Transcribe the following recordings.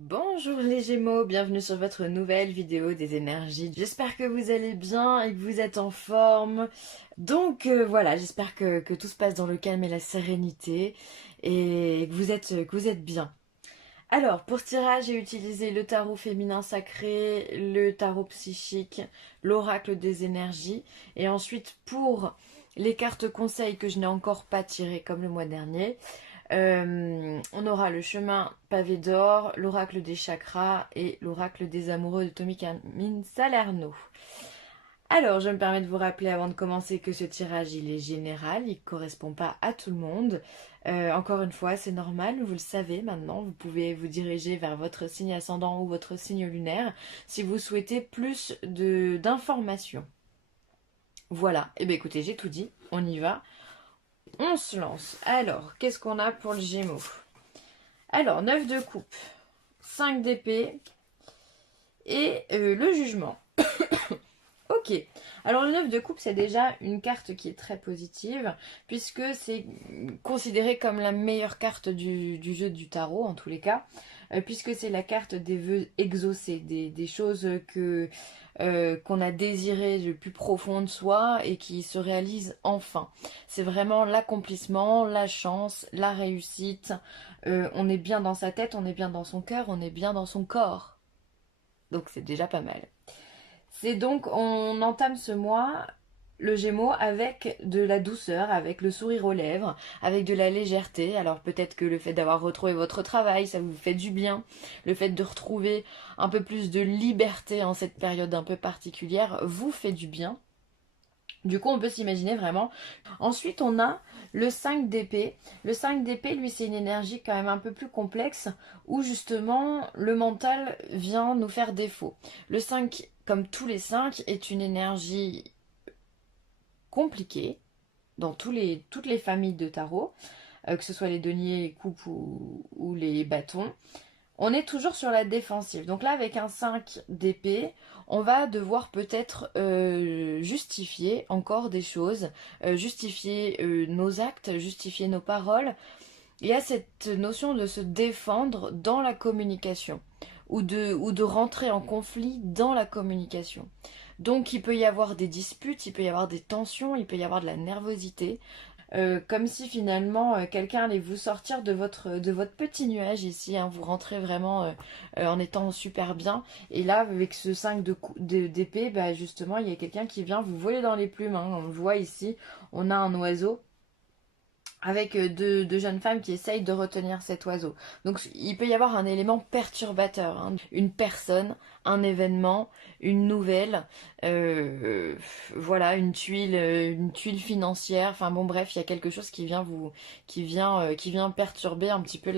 Bonjour les Gémeaux, bienvenue sur votre nouvelle vidéo des énergies. J'espère que vous allez bien et que vous êtes en forme. Donc voilà, j'espère que tout se passe dans le calme et la sérénité et que vous êtes bien. Alors, pour ce tirage, j'ai utilisé le tarot féminin sacré, le tarot psychique, l'oracle des énergies. Et ensuite, pour les cartes conseils que je n'ai encore pas tirées comme le mois dernier, on aura le chemin pavé d'or, l'oracle des chakras et l'oracle des amoureux de Tommy Camille Salerno. Alors, je me permets de vous rappeler avant de commencer que ce tirage, il est général, il ne correspond pas à tout le monde. Encore une fois, c'est normal, vous le savez maintenant, vous pouvez vous diriger vers votre signe ascendant ou votre signe lunaire si vous souhaitez plus d'informations. Voilà, et bien écoutez, j'ai tout dit, on y va, on se lance. Alors, qu'est-ce qu'on a pour le Gémeaux? Alors, 9 de coupe, 5 d'épée et le jugement. Ok, alors le 9 de coupe, c'est déjà une carte qui est très positive, puisque c'est considéré comme la meilleure carte du jeu du tarot, en tous les cas, puisque c'est la carte des vœux exaucés, des choses qu'on a désirées le plus profond de soi et qui se réalisent enfin. C'est vraiment l'accomplissement, la chance, la réussite. On est bien dans sa tête, on est bien dans son cœur, on est bien dans son corps. Donc c'est déjà pas mal. C'est donc, on entame ce mois, le Gémeaux, avec de la douceur, avec le sourire aux lèvres, avec de la légèreté. Alors peut-être que le fait d'avoir retrouvé votre travail, ça vous fait du bien. Le fait de retrouver un peu plus de liberté en cette période un peu particulière vous fait du bien. Du coup, on peut s'imaginer vraiment. Ensuite, on a le 5 d'épée. Le 5 d'épée, lui, c'est une énergie quand même un peu plus complexe où justement le mental vient nous faire défaut. Le 5, comme tous les 5, est une énergie compliquée dans toutes les familles de tarot, que ce soit les deniers, les coupes ou les bâtons. On est toujours sur la défensive. Donc là, avec un 5 d'épée, on va devoir peut-être justifier encore des choses, justifier nos actes, justifier nos paroles. Il y a cette notion de se défendre dans la communication ou de rentrer en conflit dans la communication. Donc il peut y avoir des disputes, il peut y avoir des tensions, il peut y avoir de la nervosité. Comme si finalement quelqu'un allait vous sortir de votre petit nuage ici, hein. Vous rentrez vraiment en étant super bien. Et là, avec ce 5 d'épée, bah, justement, il y a quelqu'un qui vient vous voler dans les plumes, hein. On le voit ici, on a un oiseau avec deux jeunes femmes qui essayent de retenir cet oiseau. Donc il peut y avoir un élément perturbateur, hein. Une personne, un événement, une nouvelle, euh, voilà, une tuile financière. Enfin bon, bref, il y a quelque chose qui vient perturber un petit peu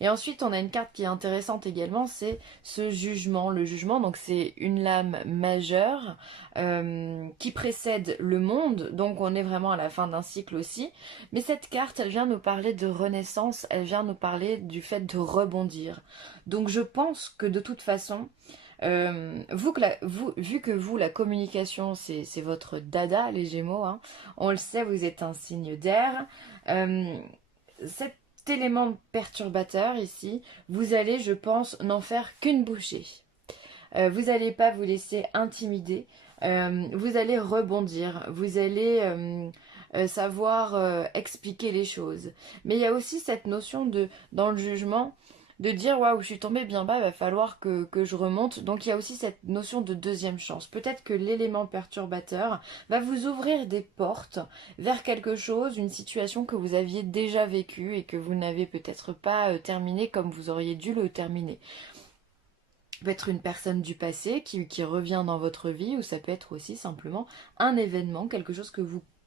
Et ensuite, on a une carte qui est intéressante également, c'est ce jugement. Le jugement, donc c'est une lame majeure qui précède le monde, donc on est vraiment à la fin d'un cycle aussi. Mais cette carte, elle vient nous parler de renaissance, elle vient nous parler du fait de rebondir. Donc je pense que de toute façon, vu que vous, la communication, c'est votre dada, les Gémeaux, hein, on le sait, vous êtes un signe d'air. Euh, cet élément perturbateur ici, vous allez, je pense, n'en faire qu'une bouchée. Vous n'allez pas vous laisser intimider. Vous allez rebondir. Vous allez savoir expliquer les choses. Mais il y a aussi cette notion dans le jugement, de dire waouh, je suis tombée bien bas, il va falloir que je remonte. Donc il y a aussi cette notion de deuxième chance. Peut-être que l'élément perturbateur va vous ouvrir des portes vers quelque chose, une situation que vous aviez déjà vécue et que vous n'avez peut-être pas terminé comme vous auriez dû le terminer. Ça peut être une personne du passé qui revient dans votre vie, ou ça peut être aussi simplement un événement, quelque chose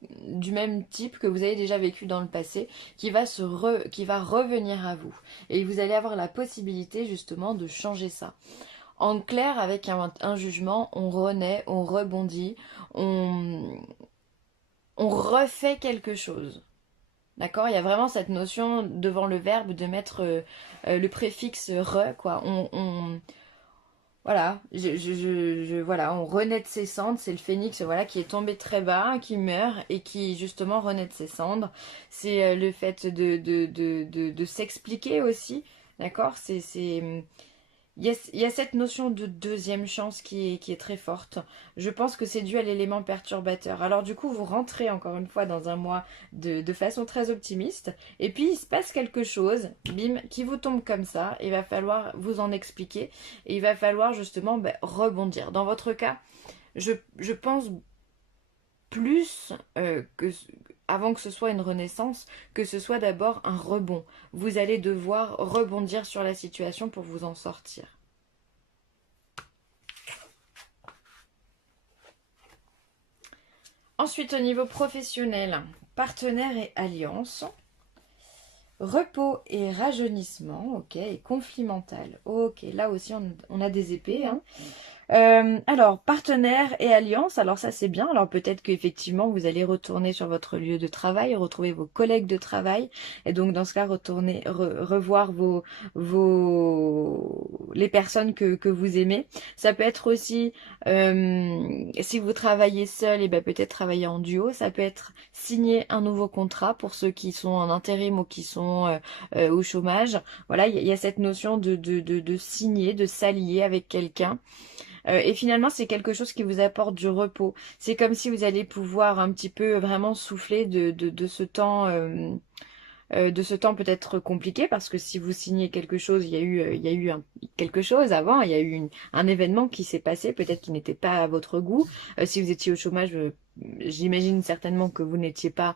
du même type que vous avez déjà vécu dans le passé, qui va revenir à vous. Et vous allez avoir la possibilité justement de changer ça. En clair, avec un jugement, on renaît, on rebondit, on refait quelque chose. D'accord? Il y a vraiment cette notion devant le verbe de mettre le préfixe re, quoi. Voilà, voilà, on renaît de ses cendres, c'est le phénix, voilà, qui est tombé très bas, qui meurt et qui justement renaît de ses cendres. C'est le fait de s'expliquer aussi, D'accord? Il y a cette notion de deuxième chance qui est très forte. Je pense que c'est dû à l'élément perturbateur. Alors du coup, vous rentrez encore une fois dans un mois de façon très optimiste. Et puis, il se passe quelque chose, bim, qui vous tombe comme ça. Il va falloir vous en expliquer. Et il va falloir justement rebondir. Dans votre cas, je pense plus avant que ce soit une renaissance, que ce soit d'abord un rebond. Vous allez devoir rebondir sur la situation pour vous en sortir. Ensuite, au niveau professionnel, partenaire et alliance. Repos et rajeunissement, ok, et conflit mental. Ok, là aussi on a des épées, hein. Alors, partenaire et alliance, alors ça c'est bien. Alors peut-être qu'effectivement vous allez retourner sur votre lieu de travail, retrouver vos collègues de travail, et donc dans ce cas retourner revoir les personnes que vous aimez. Ça peut être aussi si vous travaillez seul, et ben peut-être travailler en duo. Ça peut être signer un nouveau contrat pour ceux qui sont en intérim ou qui sont au chômage. Voilà, il y a cette notion de signer, de s'allier avec quelqu'un. Et finalement, c'est quelque chose qui vous apporte du repos. C'est comme si vous allez pouvoir un petit peu vraiment souffler de ce temps, de ce temps peut-être compliqué, parce que si vous signez quelque chose, il y a eu quelque chose avant, il y a eu un événement qui s'est passé, peut-être qui n'était pas à votre goût. Si vous étiez au chômage, j'imagine certainement que vous n'étiez pas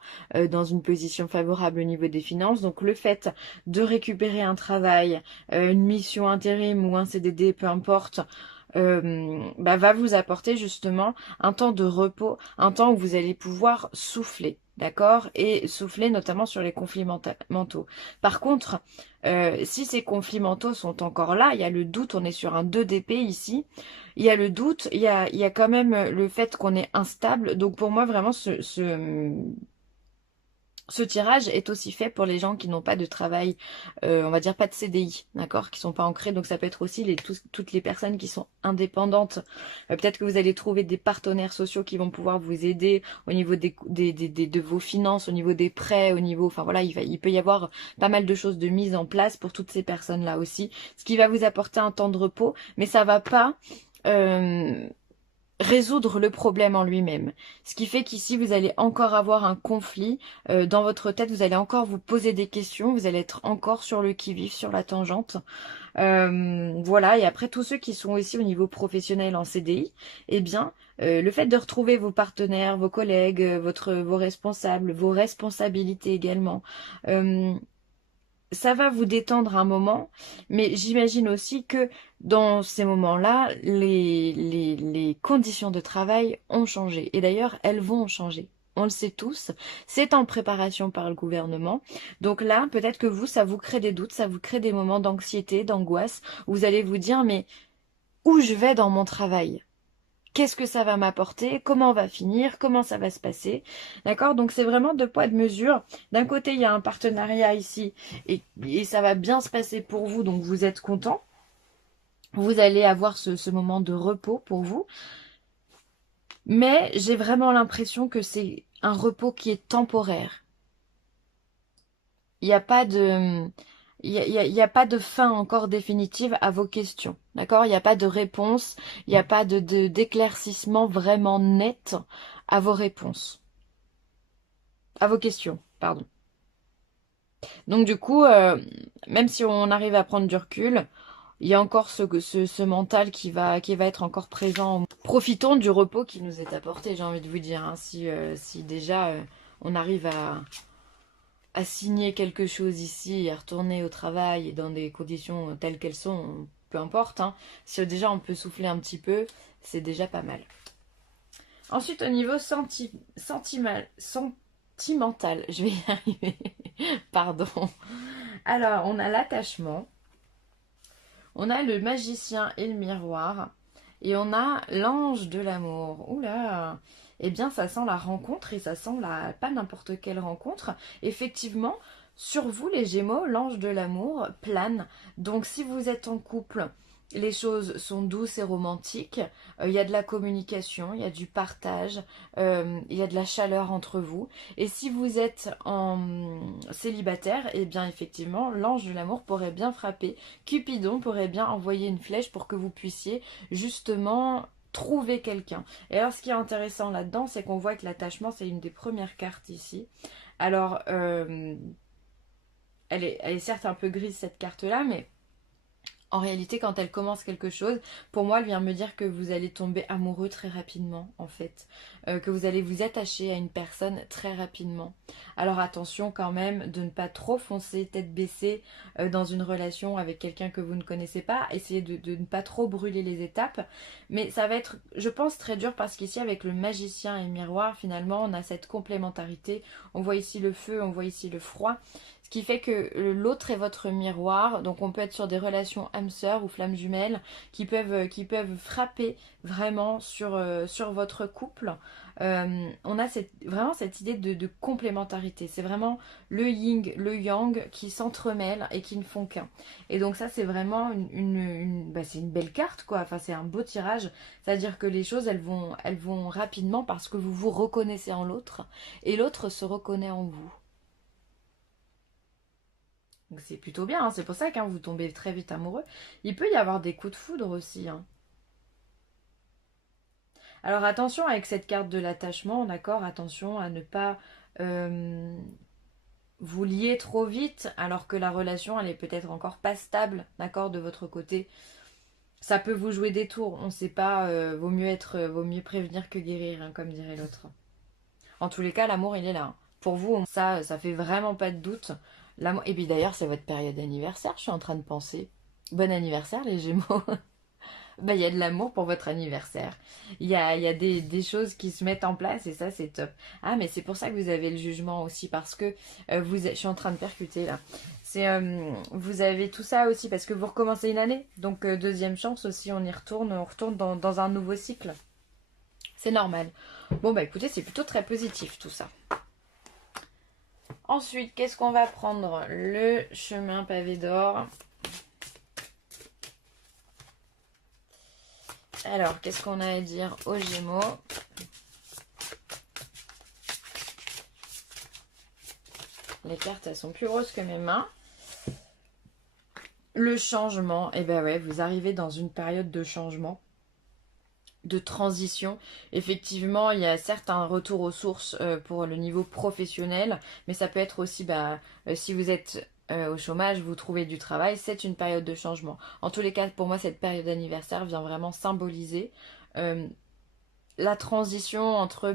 dans une position favorable au niveau des finances. Donc le fait de récupérer un travail, une mission intérim ou un CDD, peu importe, va vous apporter justement un temps de repos, un temps où vous allez pouvoir souffler, d'accord? Et souffler notamment sur les conflits mentaux. Par contre, si ces conflits mentaux sont encore là, il y a le doute, on est sur un 2 d'épée ici, il y a le doute, il y a quand même le fait qu'on est instable. Donc pour moi, vraiment, ce tirage est aussi fait pour les gens qui n'ont pas de travail, on va dire pas de CDI, d'accord, qui sont pas ancrés. Donc ça peut être aussi toutes les personnes qui sont indépendantes. Peut-être que vous allez trouver des partenaires sociaux qui vont pouvoir vous aider au niveau de vos finances, au niveau des prêts, au niveau, enfin voilà, il peut y avoir pas mal de choses de mise en place pour toutes ces personnes-là aussi, ce qui va vous apporter un temps de repos, mais ça va pas résoudre le problème en lui-même. Ce qui fait qu'ici, vous allez encore avoir un conflit dans votre tête, vous allez encore vous poser des questions, vous allez être encore sur le qui-vive, sur la tangente. Voilà, et après, tous ceux qui sont aussi au niveau professionnel en CDI, eh bien, le fait de retrouver vos partenaires, vos collègues, vos responsables, vos responsabilités également, ça va vous détendre un moment, mais j'imagine aussi que dans ces moments-là, les conditions de travail ont changé. Et d'ailleurs, elles vont changer. On le sait tous, c'est en préparation par le gouvernement. Donc là, peut-être que vous, ça vous crée des doutes, ça vous crée des moments d'anxiété, d'angoisse, où vous allez vous dire, mais où je vais dans mon travail? Qu'est-ce que ça va m'apporter? Comment on va finir? Comment ça va se passer? D'accord? Donc c'est vraiment deux poids, deux mesures. D'un côté, il y a un partenariat ici et ça va bien se passer pour vous, donc vous êtes content. Vous allez avoir ce moment de repos pour vous. Mais j'ai vraiment l'impression que c'est un repos qui est temporaire. Il n'y a pas de... Il y a pas de fin encore définitive à vos questions, d'accord? Il n'y a pas de réponse, il n'y a pas d'éclaircissement vraiment net à vos réponses, à vos questions, pardon. Donc du coup, même si on arrive à prendre du recul, il y a encore ce mental qui va être encore présent. Profitons du repos qui nous est apporté, j'ai envie de vous dire, hein. Si déjà on arrive à signer quelque chose ici, à retourner au travail et dans des conditions telles qu'elles sont, peu importe, hein. Si déjà on peut souffler un petit peu, c'est déjà pas mal. Ensuite, au niveau sentimental, je vais y arriver, pardon. Alors, on a l'attachement, on a le magicien et le miroir, et on a l'ange de l'amour. Oula! Eh bien, ça sent la rencontre et ça sent pas n'importe quelle rencontre. Effectivement, sur vous, les Gémeaux, l'ange de l'amour plane. Donc, si vous êtes en couple, les choses sont douces et romantiques, il y a de la communication, il y a du partage, il y a de la chaleur entre vous. Et si vous êtes en célibataire, eh bien effectivement, l'ange de l'amour pourrait bien frapper. Cupidon pourrait bien envoyer une flèche pour que vous puissiez justement trouver quelqu'un. Et alors ce qui est intéressant là-dedans, c'est qu'on voit que l'attachement, c'est une des premières cartes ici. Alors, elle est certes un peu grise cette carte-là, mais en réalité, quand elle commence quelque chose, pour moi, elle vient me dire que vous allez tomber amoureux très rapidement, en fait. Que vous allez vous attacher à une personne très rapidement. Alors attention quand même de ne pas trop foncer tête baissée dans une relation avec quelqu'un que vous ne connaissez pas. Essayez de ne pas trop brûler les étapes. Mais ça va être, je pense, très dur parce qu'ici, avec le magicien et le miroir, finalement, on a cette complémentarité. On voit ici le feu, on voit ici le froid. Ce qui fait que l'autre est votre miroir, donc on peut être sur des relations âme sœur ou flammes jumelles qui peuvent frapper vraiment sur votre couple. On a vraiment cette idée de complémentarité. C'est vraiment le yin, le yang qui s'entremêlent et qui ne font qu'un. Et donc ça c'est vraiment c'est une belle carte quoi. Enfin c'est un beau tirage. C'est-à-dire que les choses elles vont rapidement parce que vous vous reconnaissez en l'autre et l'autre se reconnaît en vous. Donc c'est plutôt bien, hein. C'est pour ça que vous tombez très vite amoureux. Il peut y avoir des coups de foudre aussi, hein. Alors attention avec cette carte de l'attachement, d'accord? Attention à ne pas euh, vous lier trop vite alors que la relation elle est peut-être encore pas stable, d'accord, de votre côté. Ça peut vous jouer des tours, on ne sait pas, vaut mieux prévenir que guérir, hein, comme dirait l'autre. En tous les cas, l'amour il est là, hein. Pour vous, ça fait vraiment pas de doute. Et puis d'ailleurs, c'est votre période d'anniversaire, je suis en train de penser. Bon anniversaire les Gémeaux. Bah, il y a de l'amour pour votre anniversaire. Il y a des choses qui se mettent en place et ça, c'est top. Ah, mais c'est pour ça que vous avez le jugement aussi parce que je suis en train de percuter là. Vous avez tout ça aussi parce que vous recommencez une année. Donc, deuxième chance aussi, on retourne dans un nouveau cycle. C'est normal. Bon, bah écoutez, c'est plutôt très positif tout ça. Ensuite, qu'est-ce qu'on va prendre? Le chemin pavé d'or. Alors, qu'est-ce qu'on a à dire aux Gémeaux? Les cartes, elles sont plus grosses que mes mains. Le changement, et ben ouais, vous arrivez dans une période de changement, de transition. Effectivement, il y a certes un retour aux sources pour le niveau professionnel, mais ça peut être aussi, si vous êtes au chômage, vous trouvez du travail, c'est une période de changement. En tous les cas, pour moi, cette période d'anniversaire vient vraiment symboliser la transition entre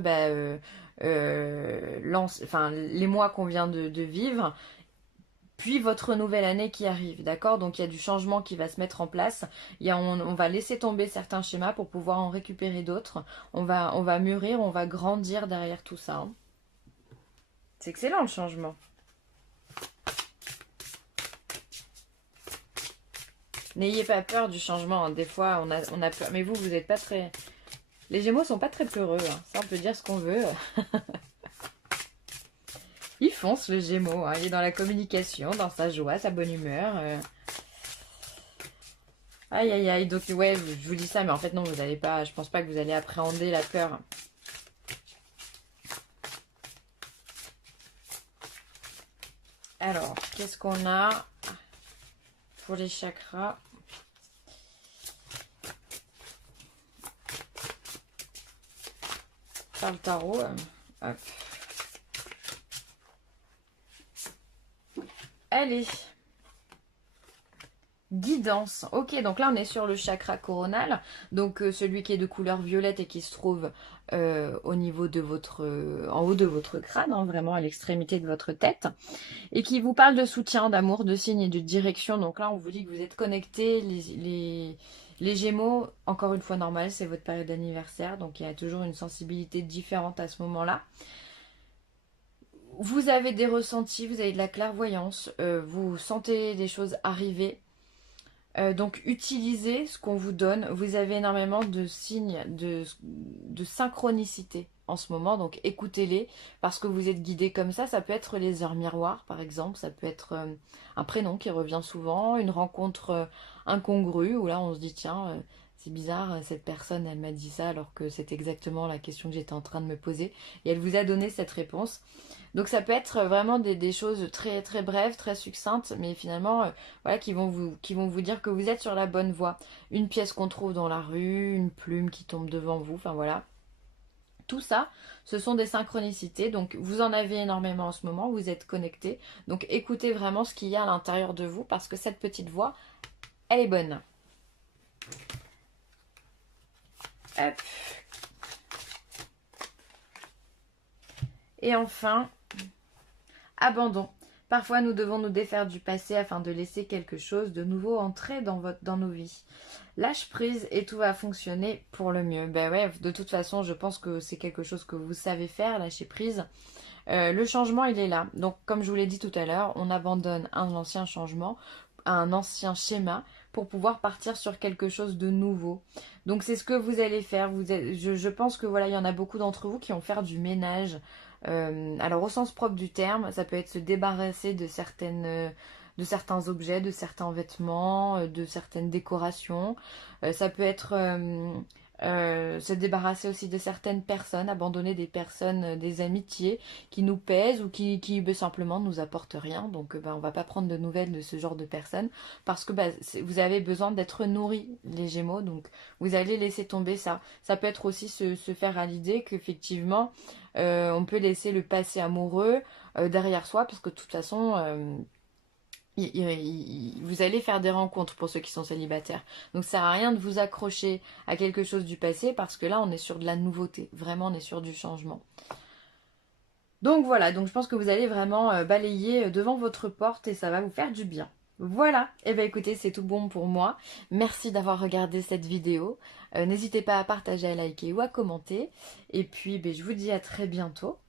les mois qu'on vient de vivre, puis votre nouvelle année qui arrive, d'accord? Donc il y a du changement qui va se mettre en place. On va laisser tomber certains schémas pour pouvoir en récupérer d'autres. On va mûrir, on va grandir derrière tout ça, hein. C'est excellent le changement. N'ayez pas peur du changement, hein. Des fois on a peur. Mais vous n'êtes pas très... Les Gémeaux sont pas très peureux, hein. Ça on peut dire ce qu'on veut. Il fonce le Gémeaux, hein. Il est dans la communication, dans sa joie, sa bonne humeur. Aïe aïe aïe, donc ouais, je vous dis ça, mais en fait non, vous allez pas, je pense pas que vous allez appréhender la peur. Alors, qu'est-ce qu'on a pour les chakras? Par le tarot, hop. Allez. Guidance. Ok, donc là on est sur le chakra coronal, donc celui qui est de couleur violette et qui se trouve au niveau de en haut de votre crâne, hein, vraiment à l'extrémité de votre tête, et qui vous parle de soutien, d'amour, de signe et de direction. Donc là on vous dit que vous êtes connectés, les Gémeaux, encore une fois normal, c'est votre période d'anniversaire, donc il y a toujours une sensibilité différente à ce moment-là. Vous avez des ressentis, vous avez de la clairvoyance, vous sentez des choses arriver. Donc utilisez ce qu'on vous donne. Vous avez énormément de signes de synchronicité en ce moment, donc écoutez-les parce que vous êtes guidé comme ça. Ça peut être les heures miroirs par exemple, ça peut être un prénom qui revient souvent, une rencontre incongrue où là on se dit tiens, c'est bizarre, cette personne elle m'a dit ça alors que c'est exactement la question que j'étais en train de me poser et elle vous a donné cette réponse. Donc ça peut être vraiment des choses très très brèves, très succinctes, mais finalement voilà, qui vont vous dire que vous êtes sur la bonne voie. Une pièce qu'on trouve dans la rue, une plume qui tombe devant vous, enfin voilà. Tout ça, ce sont des synchronicités, donc vous en avez énormément en ce moment, vous êtes connecté. Donc écoutez vraiment ce qu'il y a à l'intérieur de vous parce que cette petite voix, elle est bonne. Hop. Et enfin, abandon. Parfois, nous devons nous défaire du passé afin de laisser quelque chose de nouveau entrer dans nos vies. Lâche prise et tout va fonctionner pour le mieux. Ben ouais, de toute façon, je pense que c'est quelque chose que vous savez faire, lâcher prise. Le changement, il est là. Donc, comme je vous l'ai dit tout à l'heure, on abandonne un ancien changement, un ancien schéma pour pouvoir partir sur quelque chose de nouveau. Donc, c'est ce que vous allez faire. Je pense que voilà, il y en a beaucoup d'entre vous qui vont faire du ménage. Alors, au sens propre du terme, ça peut être se débarrasser de certains objets, de certains vêtements, de certaines décorations. Ça peut être se débarrasser aussi de certaines personnes, abandonner des personnes, des amitiés qui nous pèsent ou qui simplement nous apportent rien. Donc on va pas prendre de nouvelles de ce genre de personnes parce que vous avez besoin d'être nourris, les Gémeaux. Donc vous allez laisser tomber ça. Ça peut être aussi se faire à l'idée qu'effectivement on peut laisser le passé amoureux derrière soi parce que de toute façon vous allez faire des rencontres pour ceux qui sont célibataires. Donc ça sert à rien de vous accrocher à quelque chose du passé parce que là on est sur de la nouveauté. Vraiment on est sur du changement. Donc voilà, donc je pense que vous allez vraiment balayer devant votre porte et ça va vous faire du bien. Voilà, et bien écoutez, c'est tout bon pour moi. Merci d'avoir regardé cette vidéo. N'hésitez pas à partager, à liker ou à commenter. Et puis je vous dis à très bientôt.